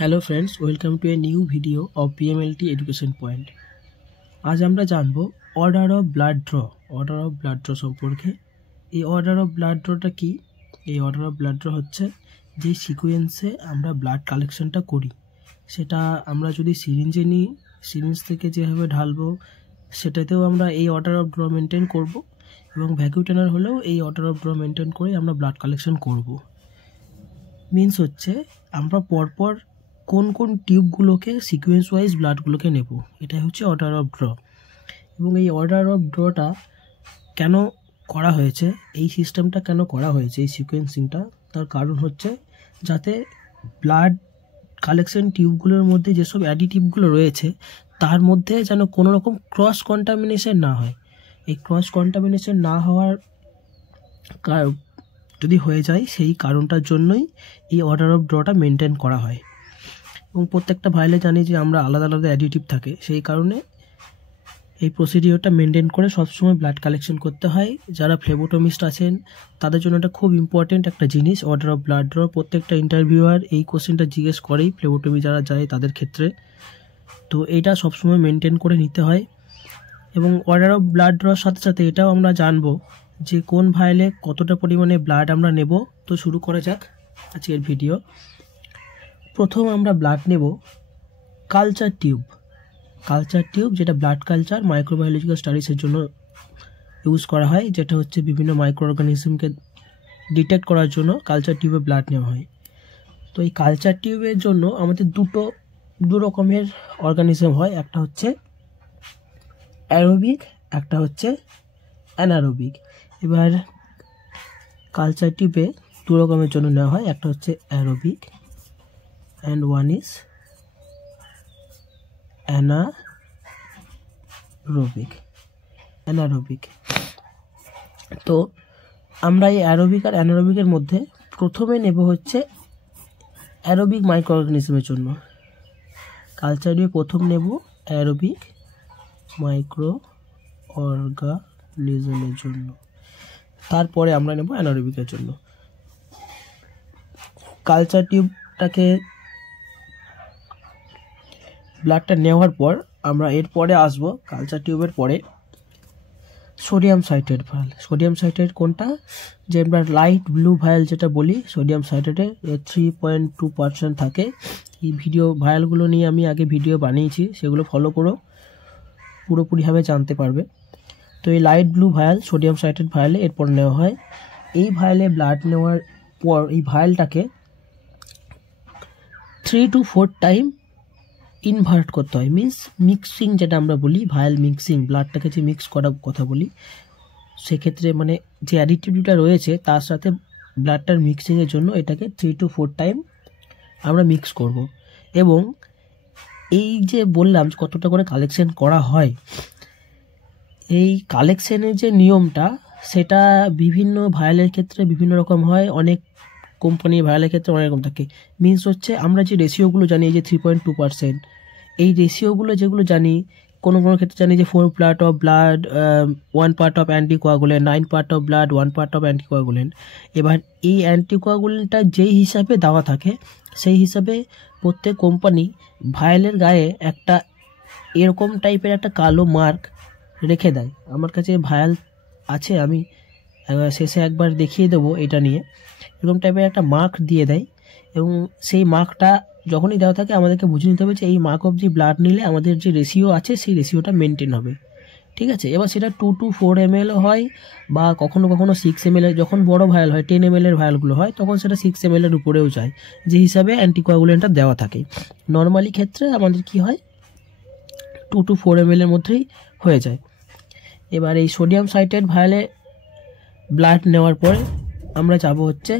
Hello friends, welcome to a new video of PMLT Education Point. आज আমরা জানবো order of blood draw সম্পর্কে। এই অর্ডার অফ ব্লাড ড্রটা কি? এই অর্ডার অফ ব্লাড ড্র হচ্ছে যে সিকোয়েন্সে আমরা ব্লাড কালেকশনটা করি, সেটা আমরা যদি সিরিঞ্জে নিই, সিরিঞ্জ থেকে যেভাবে ঢালবো সেটাতেও আমরা এই অর্ডার অফ ড্র মেনটেন করব, এবং ভ্যাকুটেনার হলেও এই অর্ডার অফ ড্র মেনটেন করে আমরা ব্লাড কালেকশন করব। মিনস হচ্ছে আমরা পরপর কোন কোন টিউবগুলোকে সিকোয়েন্স ওয়াইজ ব্লাডগুলোকে নেব, এটাই হচ্ছে অর্ডার অফ ড্র। এবং এই অর্ডার অফ ড্রটা কেন করা হয়েছে, এই সিস্টেমটা কেন করা হয়েছে, এই সিকোয়েন্সিংটা, তার কারণ হচ্ছে যাতে ব্লাড কালেকশন টিউবগুলোর মধ্যে যেসব অ্যাডিটিভগুলো রয়েছে তার মধ্যে যেন কোনো রকম ক্রস কন্টামিনেশন না হয়। এই ক্রস কন্টামিনেশন না হওয়ার যদি হয়ে যায়, সেই কারণটার জন্যই এই অর্ডার অফ ড্রটা মেনটেন করা হয়। এবং প্রত্যেকটা ভাইলে জানি যে আমরা আলাদা আলাদা অ্যাডিটিভ থাকে, সেই কারণে এই প্রসিডিওরটা মেনটেন করে সবসময় ব্লাড কালেকশন করতে হয়। যারা ফ্লেবোটমিস্ট আছেন তাদের জন্য এটা খুব ইম্পর্টেন্ট একটা জিনিস, অর্ডার অফ ব্লাড ড্র। প্রত্যেকটা ইন্টারভিউয়ার এই কোশ্চেনটা জিজ্ঞেস করেই, ফ্লেবোটমি যারা যায় তাদের ক্ষেত্রে। তো এটা সবসময় মেনটেন করে নিতে হয়। এবং অর্ডার অফ ব্লাড ড্রর সাথে সাথে এটাও আমরা জানবো যে কোন ভাইলে কতটা পরিমাণে ব্লাড আমরা নেব। তো শুরু করা যাক আজকের ভিডিও। প্রথম আমরা ব্লাড নেব কালচার টিউব, যেটা ব্লাড কালচার মাইক্রোবায়োলজিক্যাল স্টাডিজের জন্য ইউজ করা হয়, যেটা হচ্ছে বিভিন্ন মাইক্রো অর্গানিজমকে ডিটেক্ট করার জন্য কালচার টিউবে ব্লাড নেওয়া হয়। তো এই কালচার টিউবের জন্য আমাদের দু রকমের অর্গানিজম হয়, একটা হচ্ছে অ্যারোবিক, একটা হচ্ছে অ্যানারোবিক। এবার কালচার টিউবে দু রকমের জন্য নেওয়া হয়, একটা হচ্ছে aerobic and one is anaerobic। তো আমরা এই অ্যারোবিক আর অ্যানারোবিকের মধ্যে প্রথমে নেব হচ্ছে অ্যারোবিক মাইক্রো অর্গানিজমের জন্য। কালচার দিয়ে প্রথম নেব অ্যারোবিক মাইক্রো অর্গানিজমের জন্য, তারপরে আমরা নেব অ্যানারোবিকের জন্য। কালচার টিউবটাকে ব্লাডটা নেওয়ার পর আমরা এরপরে আসবো কালচার টিউবের পরে সোডিয়াম সাইট্রেট ভায়াল। সোডিয়াম সাইট্রেট কোনটা, যে আমরা লাইট ব্লু ভায়াল যেটা বলি, সোডিয়াম সাইট্রেটে 3.2% থাকে। এই ভায়ালগুলো নিয়ে আমি আগে ভিডিও বানিয়েছি, সেগুলো ফলো করো, পুরোপুরিভাবে জানতে পারবে। তো এই light blue vial sodium citrate ভায়ালে এরপর নেওয়া হয়। এই ভায়ালে ব্লাড নেওয়ার পর এই ভায়ালটাকে 3 to 4 টাইম ইনভার্ট করতে হয়, মিন্স মিক্সিং যেটা আমরা বলি, ভায়াল মিক্সিং, ব্লাডটাকে যে মিক্স করার কথা বলি, সেক্ষেত্রে মানে যে অ্যাডিটিভটা রয়েছে তার সাথে ব্লাডটার মিক্সিংয়ের জন্য এটাকে 3 to 4 টাইম আমরা মিক্স করব। এবং এই যে বললাম কতটা করে কালেকশন করা হয়, এই কালেকশনের যে নিয়মটা সেটা বিভিন্ন ভায়ালের ক্ষেত্রে বিভিন্ন রকম হয়, অনেক কোম্পানির ভায়ালের ক্ষেত্রে অনেক রকম থাকে। মিনস হচ্ছে আমরা যে রেশিওগুলো জানি, এই যে 3.2%, এই রেশিওগুলো যেগুলো জানি, কোনো ক্ষেত্রে জানি যে 4 part of blood 1 part of anticoagulant, 9 part of blood 1 part of anticoagulant. এবার এই অ্যান্টিকোয়াগুলেন্টটা যেই হিসাবে দেওয়া থাকে সেই হিসাবে প্রত্যেক কোম্পানি ভায়ালের গায়ে একটা এরকম টাইপের একটা কালো মার্ক রেখে দেয়। আমার কাছে ভায়াল আছে, আমি শেষে একবার দেখিয়ে দেবো এটা নিয়ে। এরকম টাইপের একটা মার্ক দিয়ে দেয়, এবং সেই মার্কটা যখনই দেওয়া থাকে আমাদেরকে বুঝে নিতে হবে যে এই মার্ক অফ দি ব্লাড নিলে আমাদের যে রেশিও আছে সেই রেশিওটা মেনটেন হবে, ঠিক আছে। এবার সেটা 2 to 4 ml হয়, বা কখনো কখনো 6 ml, যখন বড় ভায়াল হয় 10 ml ভায়ালগুলো হয় তখন সেটা 6 ml উপরেও যায়, যে হিসাবে অ্যান্টিকোয়াগুলেন্টটা দেওয়া থাকে। নর্মালি ক্ষেত্রে আমাদের কি হয় 2 to 4 ml মধ্যেই হয়ে যায়। এবার এই সোডিয়াম সাইট্রেট ভায়ালে ব্লাড নেওয়ার পরে আমরা যাব হচ্ছে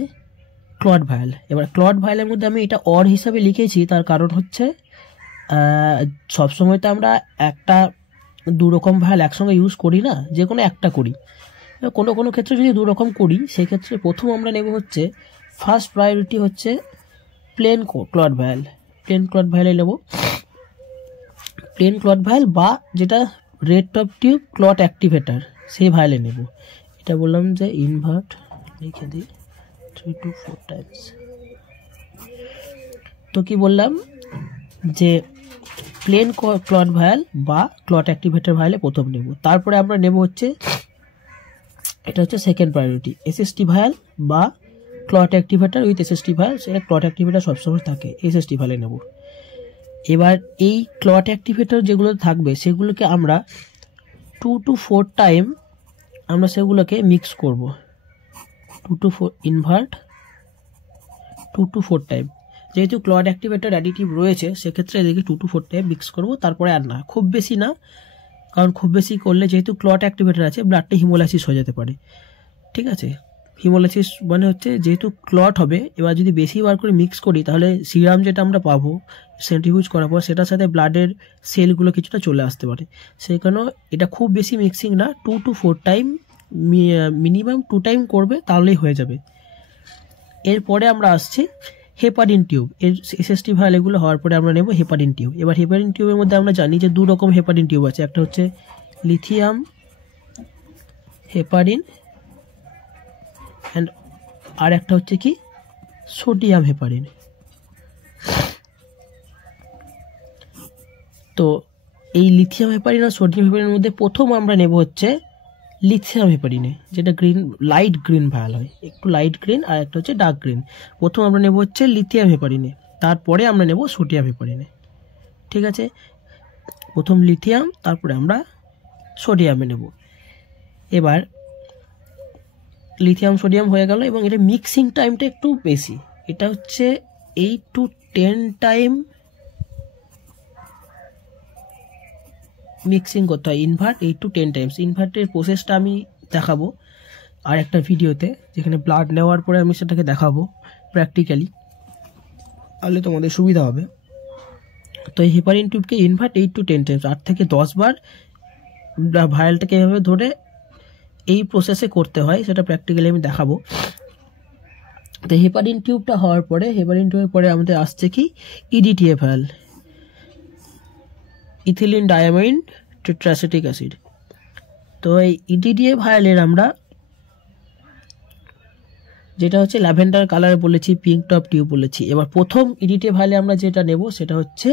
ক্লট ভায়াল। এবার ক্লট ভায়ালের মধ্যে আমি এটা অর হিসাবে লিখেছি, তার কারণ হচ্ছে সবসময় তো আমরা দু রকম ভায়াল একসঙ্গে ইউজ করি না, যে কোনো একটা করি। কোনো ক্ষেত্রে যদি দু রকম করি, সেক্ষেত্রে প্রথম আমরা নেব হচ্ছে ফার্স্ট প্রায়োরিটি হচ্ছে প্লেন ক্লট ভায়ালে নেব, প্লেন ক্লট ভায়াল, বা যেটা red top tube clot activator সেই ভায়ালে নেব। এটা বললাম যে ইনভার্ট লিখে দিই 3 to 4 টাইমস। তো কি বললাম যে প্লেন ক্লট ভায়াল বা ক্লট অ্যাক্টিভেটর ভায়ালে প্রথম নেব, তারপরে আমরা নেব হচ্ছে এটা হচ্ছে সেকেন্ড প্রায়োরিটি এসএসটি ভায়াল বা clot activator with SST vial. সেটা ক্লট অ্যাক্টিভেটর সবসময় থাকে, এসএসটি ভায়ালে নেব। এবার এই ক্লট অ্যাক্টিভেটর যেগুলো থাকবে সেগুলোকে আমরা 2 to 4 টাইম আমরা সেগুলোকে মিক্স করব, 2 to 4 ইনভার্ট 2 to 4 টাইম। যেহেতু ক্লট অ্যাক্টিভেটর অ্যাডিটিভ রয়েছে সেক্ষেত্রে এদিকে 2 to 4 টাইম মিক্স করব, তারপরে আর না, খুব বেশি না, কারণ খুব বেশি করলে যেহেতু ক্লট অ্যাক্টিভেটর আছে ব্লাডটা হিমোলাইসিস হয়ে যেতে পারে। ঠিক আছে, হিমোলাইসিস মানে হচ্ছে যেহেতু ক্লট হবে, এবার যদি বেশি বার করে মিক্স করি তাহলে সিরাম যেটা আমরা পাবো সেন্ট্রিফিউজ করার পর সেটার সাথে ব্লাডের সেলগুলো কিছুটা চলে আসতে পারে। সেই কারণে এটা খুব বেশি মিক্সিং না, 2 to 4 টাইম, মিনিমাম 2 টাইম করবে তাহলেই হয়ে যাবে। এরপরে আমরা আসছি হেপারিন টিউব। এর এসএসটি ভায়াল এগুলো হওয়ার পরে আমরা নেব হেপারিন টিউব। এবার হেপারিন টিউবের মধ্যে আমরা জানি যে 2 রকম হেপারিন টিউব আছে, একটা হচ্ছে লিথিয়াম হেপারিন অ্যান্ড আর একটা হচ্ছে কি সোডিয়াম হেপারিন। তো এই লিথিয়াম হেপারিন আর সোডিয়াম হেপারিনের মধ্যে প্রথম আমরা নেব হচ্ছে লিথিয়াম হেপারিনে, যেটা গ্রিন, লাইট গ্রিন ভায়াল হয়, একটু লাইট গ্রিন আর একটা হচ্ছে ডার্ক গ্রিন। প্রথম আমরা নেব হচ্ছে লিথিয়াম হেপারিনে, তারপরে আমরা নেব সোডিয়াম হেপারিনে। ঠিক আছে, প্রথম লিথিয়াম তারপরে আমরা সোডিয়ামে নেব। এবার লিথিয়াম সোডিয়াম হয়ে গেল এবং এটা মিক্সিং টাইমটা একটু বেশি, এটা হচ্ছে 8 to 10 টাইম মিক্সিং করতে হয়, ইনভার্ট 8 to 10 টাইমস। ইনভার্টের প্রসেসটা আমি দেখাবো আর একটা ভিডিওতে, যেখানে ব্লাড নেওয়ার পরে আমি সেটাকে দেখাবো প্র্যাকটিক্যালি, তাহলে তোমাদের সুবিধা হবে। তো এই হেপারিন টিউবকে ইনভার্ট 8 to 10 টাইমস, 8 থেকে 10 বার ভায়ালটাকে এভাবে ধরে এই প্রসেসে করতে হয়, সেটা প্র্যাকটিক্যালি আমি দেখাবো। তো হেপারিন টিউবটা হওয়ার পরে, হেপারিন টিউবের পরে আমাদের আসছে কি ইডিটিএ ভায়াল, ইথিলিন ডায়ামাইন টেট্রাসিটিক অ্যাসিড। তো এই ইডিটিএ ভায়ালের আমরা যেটা হচ্ছে ল্যাভেন্ডার কালার বলেছি, পিঙ্ক টপ টিউব বলেছি। এবার প্রথম ইডিটিএ ভায়ালে আমরা যেটা নেব সেটা হচ্ছে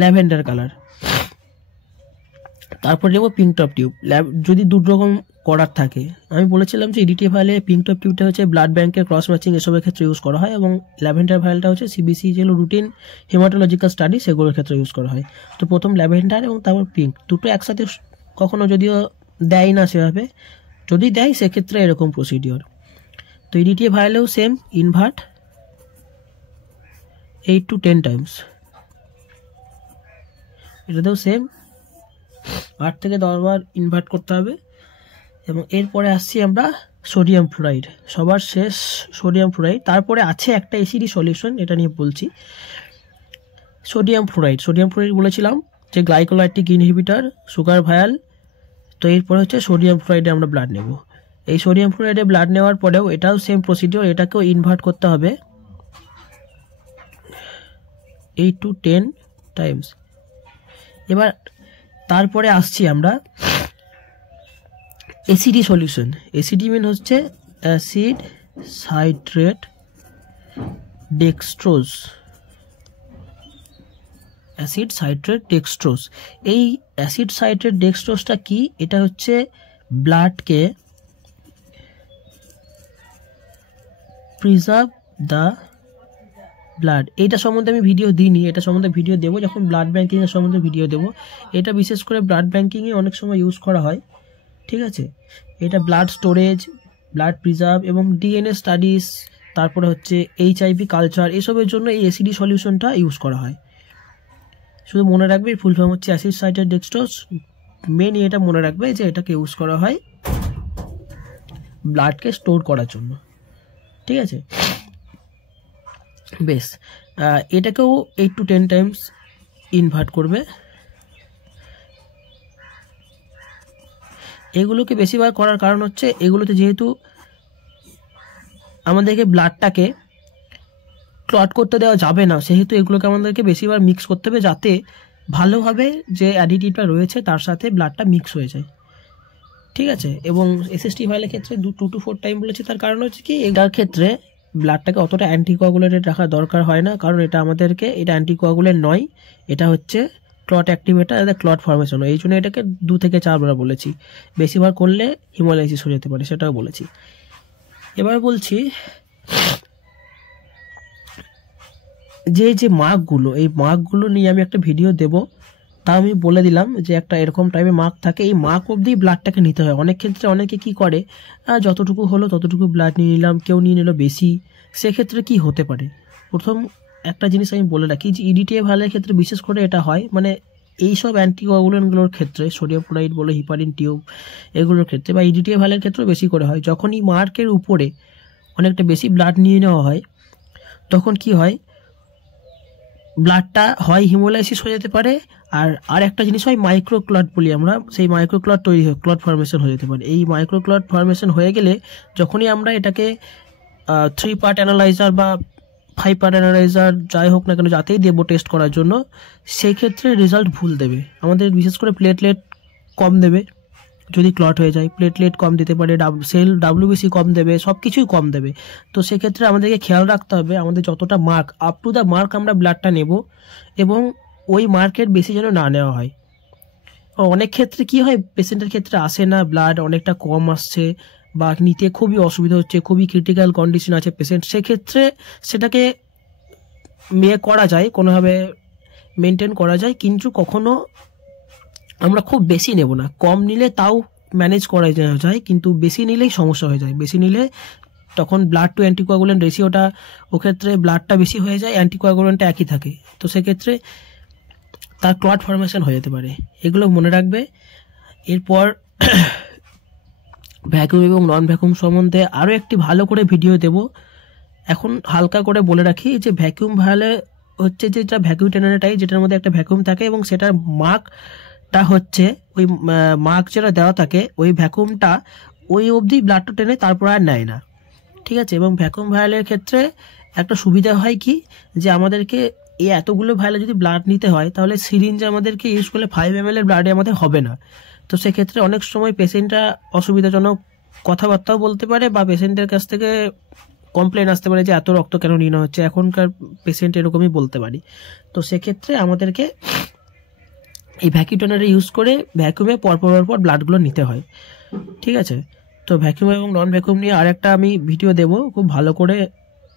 ল্যাভেন্ডার কালার, তারপর নেব পিঙ্ক টপ টিউব। যদি 2 রকম করার থাকে, আমি বলেছিলাম যে ইডিটিএ ভায়ালে পিঙ্ক টপ টিউবটা হচ্ছে ব্লাড ব্যাংকের ক্রস ম্যাচিং এসবের ক্ষেত্রে ইউজ করা হয়, এবং ল্যাভেন্ডার ভায়ালটা হচ্ছে সিবিসি যেগুলো রুটিন হেমাটোলজিক্যাল স্টাডি সেগুলোর ক্ষেত্রে ইউজ করা হয়। তো প্রথম ল্যাভেন্ডার এবং তারপর পিঙ্ক, দুটো একসাথে কখনো যদিও দেয় না সেভাবে, যদি দেয় সেক্ষেত্রে এরকম প্রসিডিওর। তো ইডিটিএ ভায়ালেও সেম, ইনভার্ট 8 to 10 টাইমস, এটাতেও সেম 8 থেকে 10 বার ইনভার্ট করতে হবে। এবং এরপরে আসছি আমরা সোডিয়াম ফ্লোরাইড, সবার শেষ সোডিয়াম ফ্লোরাইড। তারপরে আছে একটা এসিডি সলিউশন, এটা নিয়ে বলছি সোডিয়াম ফ্লোরাইড। সোডিয়াম ফ্লোরাইড বলেছিলাম যে গ্লাইকোলাইটিক ইনহিবিটর, সুগার ভায়াল। তো এরপরে হচ্ছে সোডিয়াম ফ্লোরাইডে আমরা ব্লাড নেব। এই সোডিয়াম ফ্লোরাইডে ব্লাড নেওয়ার পরেও এটাও সেম প্রসিডিওর, এটাকেও ইনভার্ট করতে হবে 8 to 10 টাইমস। এবার তারপরে আসছি আমরা এসিডি সলিউশন। এসিডি মিন হচ্ছে acid citrate dextrose, acid citrate dextrose. এই অ্যাসিড সাইট্রেট ডেক্সট্রোজটা কি? এটা হচ্ছে ব্লাডকে প্রিজার্ভ দ্য ব্লাড। এটা সম্বন্ধে আমি ভিডিও দিইনি, এটা সম্বন্ধে ভিডিও দেবো যখন ব্লাড ব্যাঙ্কিংয়ের সম্বন্ধে ভিডিও দেবো। এটা বিশেষ করে ব্লাড ব্যাঙ্কিংয়ে অনেক সময় ইউজ করা হয়। ঠিক আছে, এটা ব্লাড স্টোরেজ, ব্লাড প্রিজার্ভ এবং ডিএনএ স্টাডিজ, তারপরে হচ্ছে এইচআইভি কালচার, এসবের জন্য এই এসিডি সলিউশনটা ইউজ করা হয়। শুধু মনে রাখবে ফুল ফর্ম হচ্ছে অ্যাসিড সাইট্রেট ডেক্সট্রোজ। মেনলি এটা মনে রাখবে যে এটাকে ইউজ করা হয় ব্লাডকে স্টোর করার জন্য। ঠিক আছে, বেশ, এটাকেও 8 to 10 টাইমস ইনভার্ট করবে। এগুলোকে বেশিবার করার কারণ হচ্ছে এগুলোতে যেহেতু আমাদেরকে ব্লাডটাকে ক্লট করতে দেওয়া যাবে না, সেহেতু এগুলোকে আমাদেরকে বেশিবার মিক্স করতে হবে, যাতে ভালোভাবে যে অ্যাডিটিভটা রয়েছে তার সাথে ব্লাডটা মিক্স হয়ে যায়। ঠিক আছে, এবং এসএসটি ভাইলের ক্ষেত্রে 2 to 4 টাইম বলেছি, তার কারণ হচ্ছে কি এটার ক্ষেত্রে ব্লাডটাকে অতটা অ্যান্টিকোয়াগুলেটেড রাখা দরকার হয় না, কারণ এটা অ্যান্টিকোয়াগুলেট নয়, এটা হচ্ছে ক্লট অ্যাক্টিভেটার, এটা ক্লট ফর্মেশন হয়। এই জন্য এটাকে 2 থেকে 4 বার বলেছি। বেশিবার করলে হিমোলাইসিস হয়ে যেতে পারে, সেটাও বলেছি। এবার বলছি যে মার্কগুলো, এই মার্কগুলো নিয়ে আমি একটা ভিডিও দেব। তা আমি বলে দিলাম যে একটা এরকম টাইপের মার্ক থাকে, এই মার্ক অবধি ব্লাডটাকে নিতে হয়। অনেক ক্ষেত্রে অনেকে কি করে, যতটুকু হলো ততটুকু ব্লাড নিয়ে নিলাম, কেউ নিয়ে নিল বেশি। সেক্ষেত্রে কি হতে পারে, প্রথম একটা জিনিস আমি বলে রাখি যে ইডিটিএ ভাইলের ক্ষেত্রে বিশেষ করে এটা হয়, মানে এইসব অ্যান্টিকোয়াগুলেন্টগুলোর ক্ষেত্রে, সোডিয়াম ক্লোরাইড বলো, হিপারিন টিউব, এগুলোর ক্ষেত্রে বা ইডিটিএ ভাইলের ক্ষেত্রে বেশি করে হয়। যখনই মার্কের উপরে অনেকটা বেশি ব্লাড নিয়ে নেওয়া হয়, তখন কি হয়, ব্লাডটা হয় হিমোলাইসিস হয়ে যেতে পারে, আর একটা জিনিস হয় মাইক্রোক্লট বলি আমরা, সেই মাইক্রোক্লট তৈরি হয়, ক্লট ফর্মেশন হয়ে যেতে পারে। এই মাইক্রোক্লট ফর্মেশন হয়ে গেলে যখনই আমরা এটাকে 3 পার্ট অ্যানালাইজার বা 5 পার্ট অ্যানালাইজার যাই হোক না কেন যাতেই দেবো টেস্ট করার জন্য, সেই ক্ষেত্রে রেজাল্ট ভুল দেবে। আমাদের বিশেষ করে প্লেটলেট কম দেবে, যদি ক্লট হয়ে যায় প্লেটলেট কম দিতে পারে, সেল ডাব্লিউবিসি কম দেবে, সব কিছুই কম দেবে। তো সেক্ষেত্রে আমাদেরকে খেয়াল রাখতে হবে আমাদের যতটা mark, up to the mark আমরা ব্লাডটা নেব, এবং ওই মার্কের বেশি যেন না নেওয়া হয়। অনেক ক্ষেত্রে কি হয়, পেশেন্টের ক্ষেত্রে আসে না, ব্লাড অনেকটা কম আসছে বা নিতে খুবই অসুবিধা হচ্ছে, খুবই ক্রিটিক্যাল কন্ডিশন আছে পেশেন্ট, সেক্ষেত্রে সেটাকে করা যায়, কোনোভাবে মেনটেন করা যায়, কিন্তু কখনো আমরা খুব বেশি নেব না। কম নিলে তাও ম্যানেজ করা যায়, কিন্তু বেশি নিলেই সমস্যা হয়ে যায়। বেশি নিলে তখন ব্লাড টু অ্যান্টিকোয়াগুলেন্ট রেশিওটা, ওক্ষেত্রে ব্লাডটা বেশি হয়ে যায়, অ্যান্টিকোয়াগুলেন্টটা একই থাকে, তো সেক্ষেত্রে তার ক্লট ফর্মেশন হয়ে যেতে পারে। এগুলো মনে রাখবে। এরপর ভ্যাকুয়াম এবং নন ভ্যাকুয়াম সম্বন্ধে আরও একটি ভালো করে ভিডিও দেব। এখন হালকা করে বলে রাখি যে ভ্যাকুয়াম ভালে হচ্ছে যেটা ভ্যাকুয়াম টেনারেটাই, যেটার মধ্যে একটা ভ্যাকুয়াম থাকে এবং সেটার মার্কটা হচ্ছে ওই মার্ক যেটা দেওয়া থাকে, ওই ভ্যাকুয়ামটা ওই অবধি ব্লাডটা টেনে তারপর আর নেয় না, ঠিক আছে। এবং ভ্যাকুয়াম ভায়ালের ক্ষেত্রে একটা সুবিধা হয় কি, যে আমাদেরকে এই এতগুলো ভায়ালে যদি ব্লাড নিতে হয়, তাহলে সিরিঞ্জ আমাদেরকে ইউজ করলে 5 ml এর ব্লাডে আমাদের হবে না। তো সেক্ষেত্রে অনেক সময় পেশেন্টরা অসুবিধাজনক কথাবার্তাও বলতে পারে, বা পেশেন্টের কাছ থেকে কমপ্লেন আসতে পারে যে এত রক্ত কেন নিয়ে হচ্ছে, এখনকার পেশেন্ট এরকমই বলতে পারি। তো সেক্ষেত্রে আমাদেরকে এই ভ্যাকুয়াম ইউজ করে ভ্যাকুয়ামে পরপর ব্লাডগুলো নিতে হয়, ঠিক আছে। তো ভ্যাকুয়াম এবং নন ভ্যাকুয়াম নিয়ে আরেকটা আমি ভিডিও দেবো, খুব ভালো করে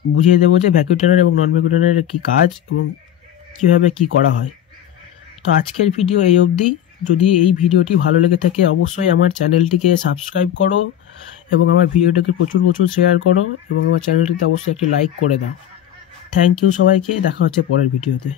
বুঝিয়ে দেবো যে ভ্যাকুয়াম এবং নন ভ্যাকুয়ামের কী কাজ এবং কীভাবে কী করা হয়। তো আজকের ভিডিও এই অবধি। যদি এই ভিডিওটি ভালো লেগে থাকে অবশ্যই আমার চ্যানেলটিকে সাবস্ক্রাইব করো এবং আমার ভিডিওটাকে প্রচুর শেয়ার করো, এবং আমার চ্যানেলটিতে অবশ্যই একটি লাইক করে দাও। থ্যাংক ইউ সবাইকে, দেখা হচ্ছে পরের ভিডিওতে।